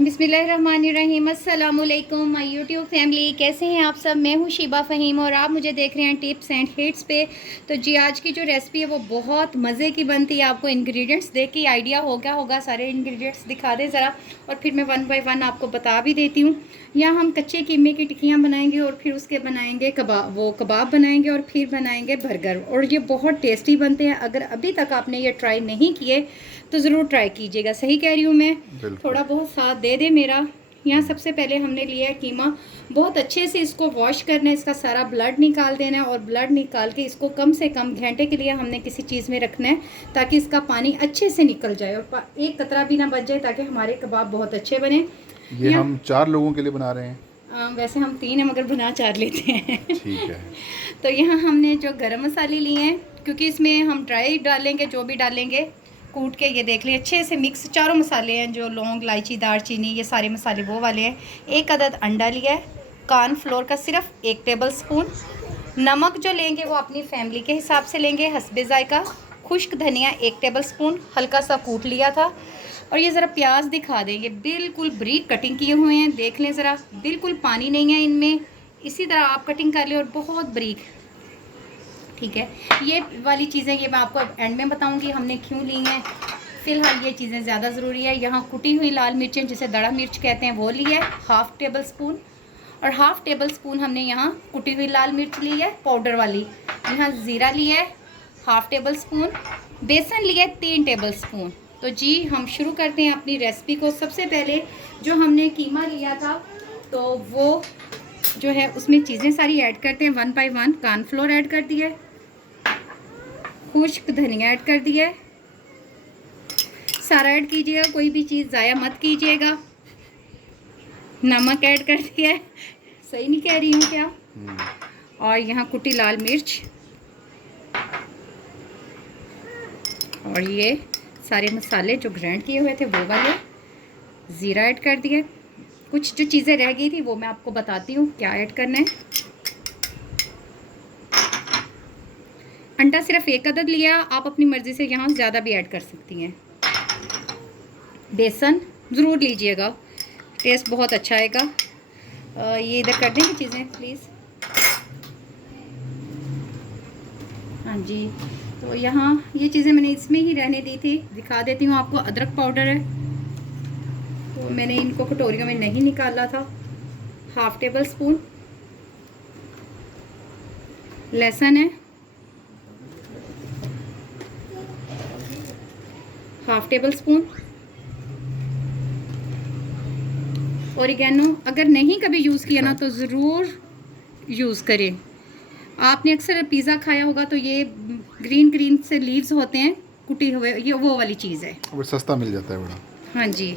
बिस्मिल्लाहिर्रहमानिर्रहीम। अस्सलामुअलैकुम my YouTube family, कैसे हैं आप सब। मैं हूं शीबा फ़हीम और आप मुझे देख रहे हैं टिप्स एंड हिट्स पे। तो जी आज की जो रेसिपी है वो बहुत मज़े की बनती है। आपको इंग्रेडिएंट्स देख के आइडिया हो गया होगा। सारे इंग्रेडिएंट्स दिखा दें ज़रा और फिर मैं वन बाय वन आपको बता भी देती हूँ। यहाँ हम कच्चे कीमे की टिक्कियाँ बनाएंगे और फिर उसके बनाएंगे कबाब बनाएंगे और फिर बनाएंगे बर्गर, और ये बहुत टेस्टी बनते हैं। अगर अभी तक आपने ये ट्राई नहीं किए तो ज़रूर ट्राई कीजिएगा। सही कह रही हूँ मैं, थोड़ा बहुत साथ दे दे मेरा। यहाँ सबसे पहले हमने लिया है कीमा। बहुत अच्छे से इसको वॉश करना है, इसका सारा ब्लड निकाल देना है और ब्लड निकाल के इसको कम से कम घंटे के लिए हमने किसी चीज़ में रखना है ताकि इसका पानी अच्छे से निकल जाए और एक कतरा भी ना बच जाए, ताकि हमारे कबाब बहुत अच्छे बने। ये हम 4 लोगों के लिए बना रहे हैं। वैसे हम 3 हैं मगर बना 4 लेते हैं। ठीक है। तो यहाँ हमने जो गरम मसाले लिए हैं, क्योंकि इसमें हम ड्राई डालेंगे, जो भी डालेंगे कूट के, ये देख लें अच्छे से मिक्स। चारों मसाले हैं, जो लौंग, इलायची, दालचीनी, ये सारे मसाले वो वाले हैं। 1 अदद अंडा लिया है। कॉर्न फ्लोर का सिर्फ 1 टेबल स्पून। नमक जो लेंगे वो अपनी फैमिली के हिसाब से लेंगे, हस्बे जायका। खुश्क धनिया 1 टेबल स्पून, हल्का सा कूट लिया था। और ये ज़रा प्याज दिखा दें, ये बिल्कुल बारीक कटिंग किए हुए हैं, देख लें ज़रा, बिल्कुल पानी नहीं है इनमें। इसी तरह आप कटिंग कर लें और बहुत बारीक। ठीक है, ये वाली चीज़ें ये मैं आपको एंड में बताऊंगी हमने क्यों ली हैं। फ़िलहाल ये चीज़ें ज़्यादा ज़रूरी है। यहाँ कुटी हुई लाल मिर्चें, जिसे दड़ा मिर्च कहते हैं, वो ली है 1/2 टेबल स्पून। और 1/2 टेबल स्पून हमने यहाँ कुटी हुई लाल मिर्च ली है पाउडर वाली। यहाँ ज़ीरा लिया है 1/2 टेबल स्पून। बेसन लिया है 3 टेबल स्पून। तो जी हम शुरू करते हैं अपनी रेसिपी को। सबसे पहले जो हमने कीमा लिया था तो वो जो है उसमें चीज़ें सारी ऐड करते हैं one by one. Cornflour add कर दिया है, खुश्क धनिया ऐड कर दिया है, सारा ऐड कीजिएगा, कोई भी चीज़ ज़ाया मत कीजिएगा। नमक ऐड कर दिया है, सही नहीं कह रही हूँ क्या। और यहाँ कुटी लाल मिर्च, और ये सारे मसाले जो ग्राइंड किए हुए थे वो वाले। ज़ीरा ऐड कर दिया। कुछ जो चीज़ें रह गई थी वो मैं आपको बताती हूँ क्या ऐड करना है। अंडा सिर्फ 1 अदद लिया, आप अपनी मर्ज़ी से यहाँ ज़्यादा भी ऐड कर सकती हैं। बेसन ज़रूर लीजिएगा, टेस्ट बहुत अच्छा आएगा। ये इधर कर देंगे चीज़ें प्लीज़। हाँ जी, तो यहाँ ये चीज़ें मैंने इसमें ही रहने दी थी। दिखा देती हूँ आपको। अदरक पाउडर है, तो मैंने इनको कटोरियों में नहीं निकाला था, 1/2 टेबल स्पून। लहसुन है 1/2 टेबल स्पून। ओरिगेनो अगर नहीं कभी यूज़ किया ना तो ज़रूर यूज़ करें। आपने अक्सर पिज़्ज़ा खाया होगा तो ये ग्रीन ग्रीन से लीव्स होते हैं कुटी हुए, ये वो वाली चीज़ है। वो सस्ता मिल जाता है बड़ा। हाँ जी,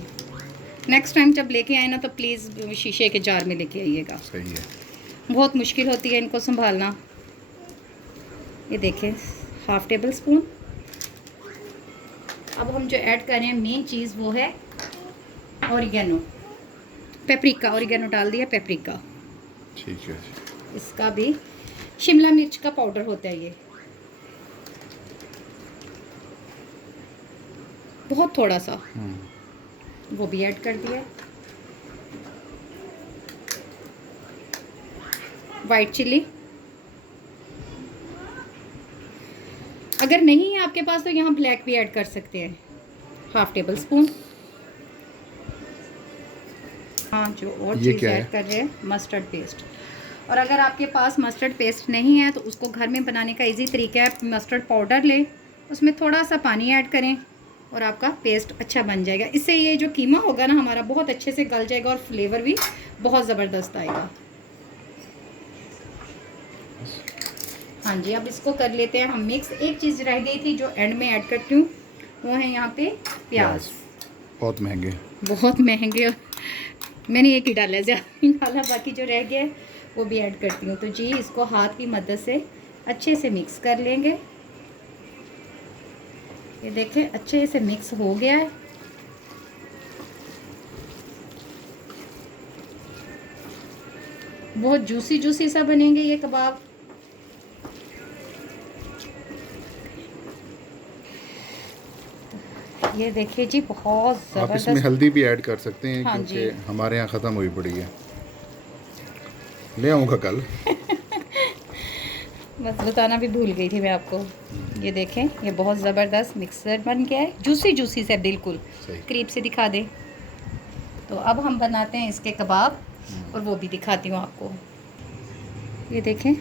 नेक्स्ट टाइम जब लेके आए ना तो प्लीज़ शीशे के जार में लेके आइएगा। सही है। बहुत मुश्किल होती है इनको संभालना। ये देखें 1/2 टेबल स्पून। अब हम जो ऐड कर रहे हैं मेन चीज़ वो है ओरिगेनो, पेपरिका। ओरिगेनो डाल दिया, पेपरिका। ठीक है। इसका भी शिमला मिर्च का पाउडर होता है, ये बहुत थोड़ा सा, वो भी ऐड कर दिया। वाइट चिली अगर नहीं है आपके पास तो यहाँ ब्लैक भी ऐड कर सकते हैं, 1/2 टेबल स्पून। हाँ, जो और चीज़ ऐड कर रहे हैं मस्टर्ड पेस्ट। और अगर आपके पास मस्टर्ड पेस्ट नहीं है तो उसको घर में बनाने का इजी तरीका है, मस्टर्ड पाउडर लें, उसमें थोड़ा सा पानी ऐड करें और आपका पेस्ट अच्छा बन जाएगा। इससे ये जो कीमा होगा ना हमारा बहुत अच्छे से गल जाएगा और फ्लेवर भी बहुत ज़बरदस्त आएगा। हाँ जी, अब इसको कर लेते हैं हम मिक्स। एक चीज़ रह गई थी जो एंड में ऐड करती हूँ, वो है यहाँ पे प्याज। बहुत महंगे, बहुत महंगे। मैंने एक ही डाला है, ज़्यादा नहीं डाला, बाकी जो रह गया है वो भी ऐड करती हूँ। तो जी इसको हाथ की मदद से अच्छे से मिक्स कर लेंगे। ये देखें अच्छे से मिक्स हो गया है। बहुत जूसी जूसी सा बनेंगे ये कबाब। ये देखिए जी, बहुत आप इसमें ज़बरदस्त। हल्दी भी ऐड कर सकते हैं, हाँ क्योंकि जी। हमारे यहाँ ख़त्म हुई पड़ी है। ले आऊँगा कल। बस बताना भी भूल गई थी मैं आपको। ये देखें, ये बहुत ज़बरदस्त मिक्सर बन गया है, जूसी जूसी से बिल्कुल। सही। करीब से दिखा दे। तो अब हम बनाते हैं इसके कबाब, और वो भी दिखाती हूँ आपको। ये देखें,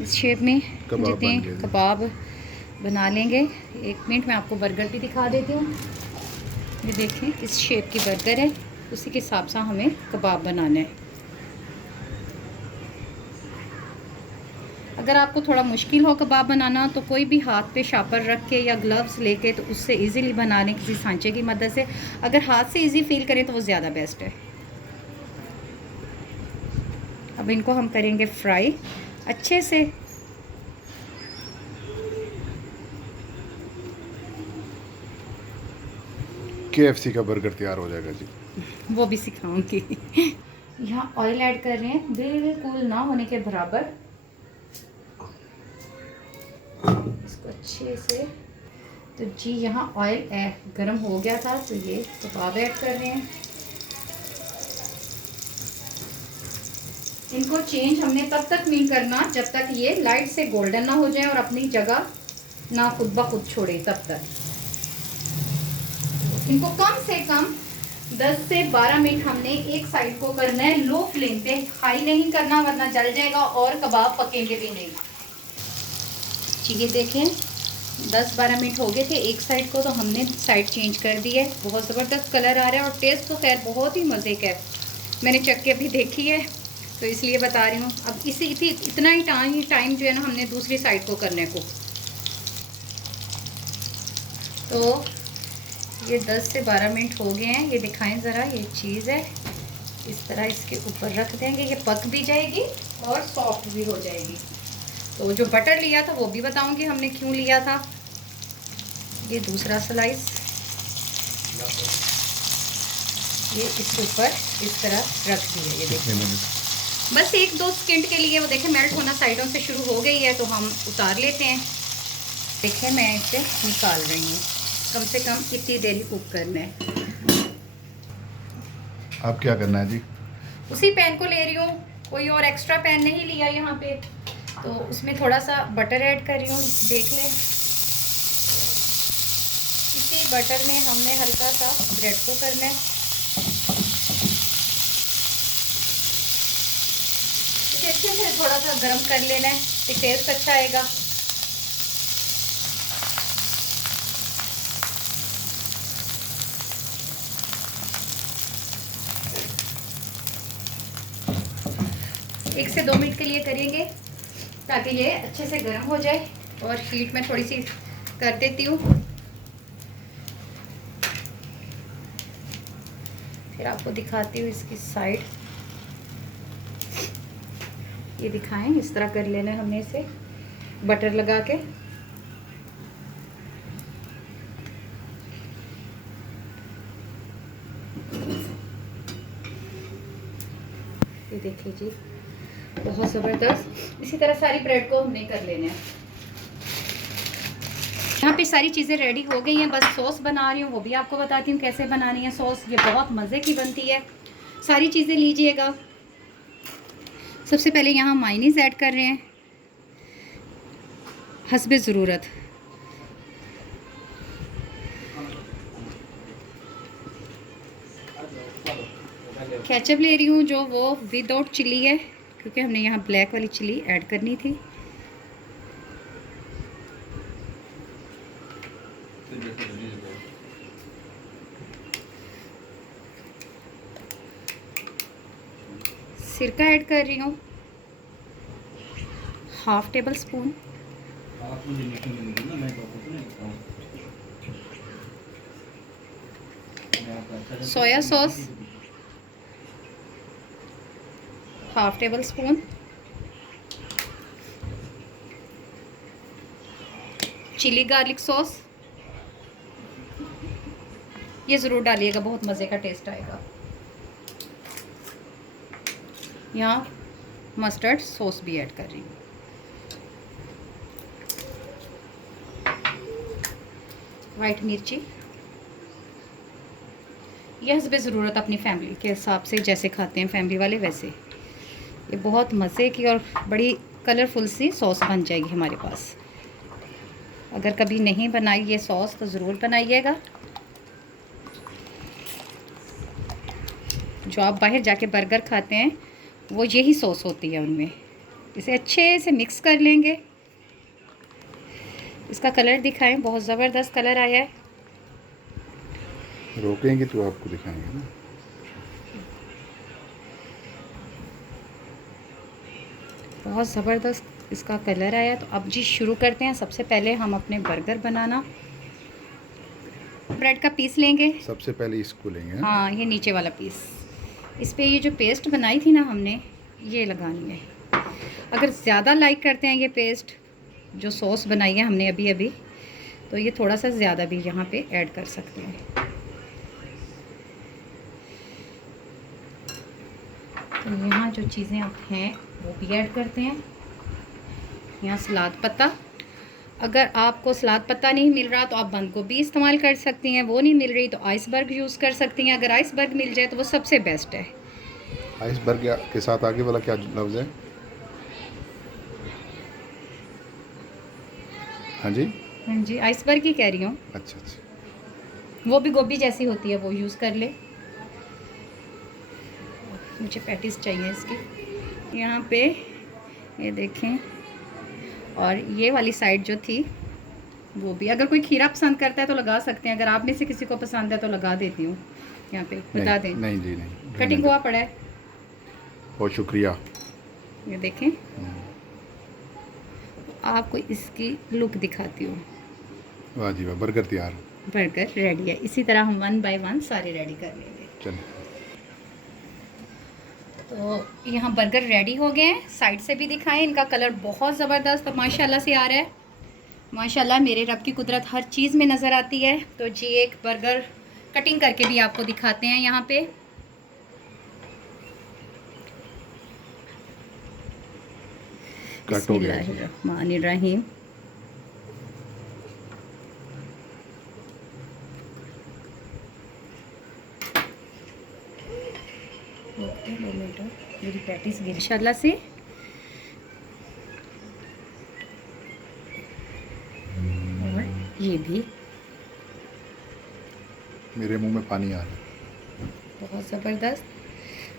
इस शेप में कबाब जितने बन गए जी। कबाब बना लेंगे। एक मिनट में आपको बर्गर भी दिखा देती हूँ। ये देखें, इस शेप की बर्गर है, उसी के हिसाब से हमें कबाब बनाना है। अगर आपको थोड़ा मुश्किल हो कबाब बनाना, तो कोई भी हाथ पे शापर रख के या ग्लव्स लेके, तो उससे इजीली बना लें किसी सांचे की मदद से। अगर हाथ से इजी फील करें तो वो ज़्यादा बेस्ट है। अब इनको हम करेंगे फ्राई अच्छे से। KFC का बर्गर तैयार हो जाएगा जी। वो भी सिखाऊंगी। यहाँ ऑयल ऐड कर रहे हैं, बिल्कुल ना होने के बराबर। इसको अच्छे से। तो जी यहाँ ऑयल गरम हो गया था, तो ये कबाब ऐड कर रहे हैं। इनको चेंज हमने तब तक नहीं करना जब तक ये लाइट से गोल्डन ना हो जाए और अपनी जगह ना खुद ब खुद छोड़े, तब तक इनको कम से कम 10 से 12 मिनट हमने एक साइड को करना है, लो फ्लेम पे। हाई नहीं करना वरना जल जाएगा और कबाब पकेंगे भी नहीं। जी ये देखें, 10-12 मिनट हो गए थे एक साइड को, तो हमने साइड चेंज कर दी है। बहुत ज़बरदस्त कलर आ रहा है और टेस्ट तो खैर बहुत ही मज़े का है। मैंने चख के अभी देखी है, तो इसलिए बता रही हूँ। अब इतना ही टाइम जो है ना, हमने दूसरी साइड को करने को। तो ये 10 से 12 मिनट हो गए हैं। ये दिखाएं ज़रा, ये चीज़ है, इस तरह इसके ऊपर रख देंगे। ये पक भी जाएगी और सॉफ्ट भी हो जाएगी। तो जो बटर लिया था वो भी बताऊंगी हमने क्यों लिया था। ये दूसरा स्लाइस ये इसके ऊपर इस तरह रख दिया। ये देखिए, बस 1-2 सेकंड के लिए। वो देखें मेल्ट होना साइडों से शुरू हो गई है, तो हम उतार लेते हैं। देखें मैं इसे निकाल रही हूँ। कम से कम इतनी देर ही कुक करना है। आप क्या करना है जी? उसी पैन को ले रही हूँ, कोई और एक्स्ट्रा पैन नहीं लिया यहाँ पे। तो उसमें थोड़ा सा बटर ऐड कर रही हूँ, देख लें। इसी बटर में हमने हल्का सा ब्रेड को करना है। इसे अच्छे से थोड़ा सा गर्म कर लेना है, तो टेस्ट अच्छा आएगा। एक से 2 मिनट के लिए करेंगे, ताकि ये अच्छे से गर्म हो जाए। और हीट में थोड़ी सी कर देती हूँ, फिर आपको दिखाती हूँ इसकी साइड। ये दिखाएं, इस तरह कर लेना है हमने इसे बटर लगा के। ये देखिए जी, बहुत ज़बरदस्त। इसी तरह सारी ब्रेड को हमने कर लेना है। यहाँ पे सारी चीज़ें रेडी हो गई हैं, बस सॉस बना रही हूँ, वो भी आपको बताती हूँ कैसे बनानी है सॉस। ये बहुत मज़े की बनती है। सारी चीज़ें लीजिएगा। सबसे पहले यहाँ मायोनीज़ ऐड कर रहे हैं हस्बे ज़रूरत। केचप ले रही हूँ जो वो विदाउट चिली है, क्योंकि हमने यहाँ ब्लैक वाली चिली ऐड करनी थी। सिरका ऐड कर रही हूँ 1/2 tablespoon. Soya sauce 1/2 tablespoon. Chilli garlic sauce ये ज़रूर डालिएगा, बहुत मज़े का टेस्ट आएगा। यहाँ मस्टर्ड सॉस भी ऐड कर रही हूँ। वाइट मिर्ची ये हस्बे ज़रूरत अपनी फैमिली के हिसाब से जैसे खाते हैं फैमिली वाले वैसे। ये बहुत मज़े की और बड़ी कलरफुल सी सॉस बन जाएगी हमारे पास। अगर कभी नहीं बनाई ये सॉस तो ज़रूर बनाइएगा। जो आप बाहर जाके बर्गर खाते हैं वो यही सॉस होती है उनमें। इसे अच्छे से मिक्स कर लेंगे। इसका कलर दिखाएं, बहुत ज़बरदस्त कलर आया है। रोकेंगे तो आपको दिखाएंगे ना। बहुत ज़बरदस्त इसका कलर आया। तो अब जी शुरू करते हैं। सबसे पहले हम अपने बर्गर बनाना। ब्रेड का पीस लेंगे। सबसे पहले इसको लेंगे। हाँ, ये नीचे वाला पीस। इस पे ये जो पेस्ट बनाई थी ना हमने, ये लगानी है। अगर ज़्यादा लाइक करते हैं ये पेस्ट जो सॉस बनाई है हमने अभी अभी, तो ये थोड़ा सा ज़्यादा भी यहाँ पे ऐड कर सकते हैं। तो यहाँ जो चीज़ें अब हैं वो भी ऐड करते हैं। यहाँ सलाद पत्ता, अगर आपको सलाद पत्ता नहीं मिल रहा तो आप बंद गोभी इस्तेमाल कर सकती हैं। वो नहीं मिल रही तो आइसबर्ग यूज़ कर सकती हैं। अगर आइसबर्ग मिल जाए तो वो सबसे बेस्ट है। आइसबर्ग के साथ आगे वाला क्या लफ्ज़ है? हाँ जी, हाँ जी, आइसबर्ग ही कह रही हूँ। अच्छा अच्छा। वो भी गोभी जैसी होती है, वो यूज़ कर ले। मुझे पैटीज चाहिए इसकी। यहाँ पे ये देखें, और ये वाली साइड जो थी वो भी, अगर कोई खीरा पसंद करता है तो लगा सकते हैं। अगर आप में से किसी को पसंद है तो लगा देती हूँ। यहाँ पे बता दें। नहीं जी, नहीं, कटिंग हुआ पड़ा है। बहुत शुक्रिया। ये देखें, आपको इसकी लुक दिखाती हूँ। वाह जी वाह, बर्गर तैयार। बर्गर रेडी है। इसी तरह हम 1 बाय 1 सारे रेडी कर लेंगे। चलिए, तो यहाँ बर्गर रेडी हो गए हैं। साइड से भी दिखाएं, इनका कलर बहुत ज़बरदस्त और माशाल्लाह से आ रहा है। माशाल्लाह, मेरे रब की कुदरत हर चीज़ में नज़र आती है। तो जी एक बर्गर कटिंग करके भी आपको दिखाते हैं यहाँ पे। कट हो गया जी। बिस्मिल्लाहिर्रहमानिर्रहीम। ओके, 2 मिनट मेरी पैटीज इंशाल्लाह से। और ये भी मेरे मुंह में पानी आ रहा है। बहुत ज़बरदस्त।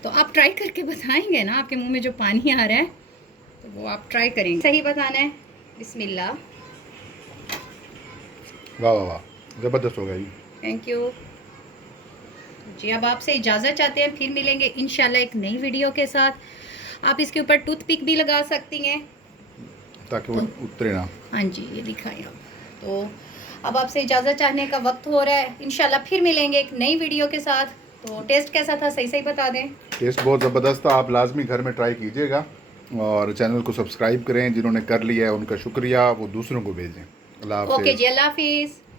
तो आप ट्राई करके बताएंगे ना, आपके मुंह में जो पानी आ रहा है तो वो आप ट्राई करेंगे। सही बताना है। बिस्मिल्लाह। वाह वाह वाह, ज़बरदस्त हो गया जी। थैंक यू जी। अब आपसे इजाज़त चाहते हैं, फिर मिलेंगे इंशाल्लाह एक नई वीडियो के साथ। आप इसके ऊपर टूथपिक भी लगा सकती हैं ताकि वो उतरे ना। हाँ जी, ये दिखाएं आप। तो अब आपसे इजाज़त चाहने का वक्त हो रहा है। इंशाल्लाह फिर मिलेंगे एक नई वीडियो के साथ। तो टेस्ट कैसा था, सही सही बता दें। टेस्ट बहुत ज़बरदस्त था। आप लाजमी घर में ट्राई कीजिएगा और चैनल को सब्सक्राइब करें। जिन्होंने कर लिया है उनका शुक्रिया, वो दूसरों को भेजें। अल्लाह हाफ़िज़। ओके जी, अल्लाह हाफिज़।